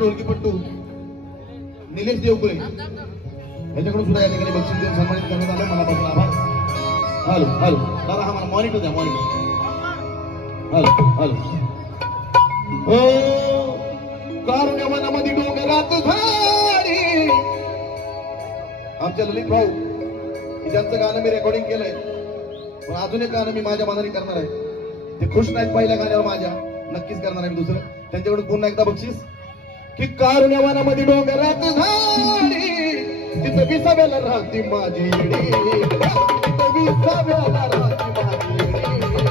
ढोलकीपट्टू निलेश देवकुळे याच्याकडून सुद्धा या ठिकाणी बक्षीस देऊन सन्मानित करण्यात आलं. मनापासून आभार. हॅलो हॅलो दादा, हा मला मॉनिटर द्या, मॉनिटर. Hello hello. हो कारुण्या मनामध्ये डोंगरात झाडी. आमच्या ललित भाऊ ज्यांचं गाणं मी रेकॉर्डिंग केलंय, पण अजून एक गाणं मी माझ्या मनाने करणार आहे. ते खुश नाहीत पहिल्या गाण्यावर माझ्या, नक्कीच करणार आहे मी दुसरं. त्यांच्याकडून पुन्हा एकदा बक्षीस की कारुण्या वनामध्ये डोंगरात झाडी, तिथं विसाव्याला राहती माझी येडी, तिथं विसाव्याला राहती माझी येडी.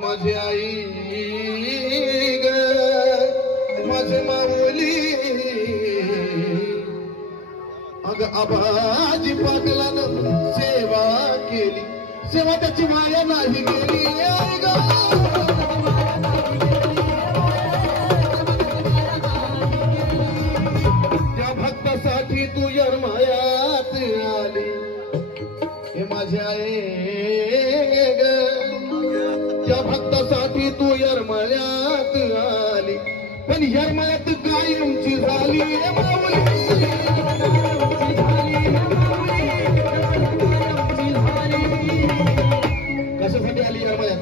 माझी आई ग माझी माऊली, अग आबाजी पाटलानं सेवा केली, सेवा त्याची माया नाही गेली. आई ग त्या भक्तासाठी तू यरमायात आली. हे माझी आई ग त्या भक्तासाठी तू यरमळ्यात आली, पण यरमळ्यात कायमची झाली. कशासाठी आली यरमळ्यात?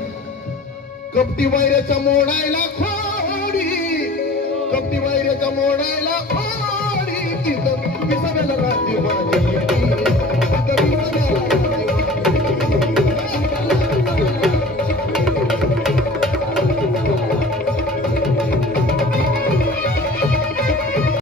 कपटी वैऱ्याच्या मोडायला खोडी, कपटी वैऱ्याच्या मोडायला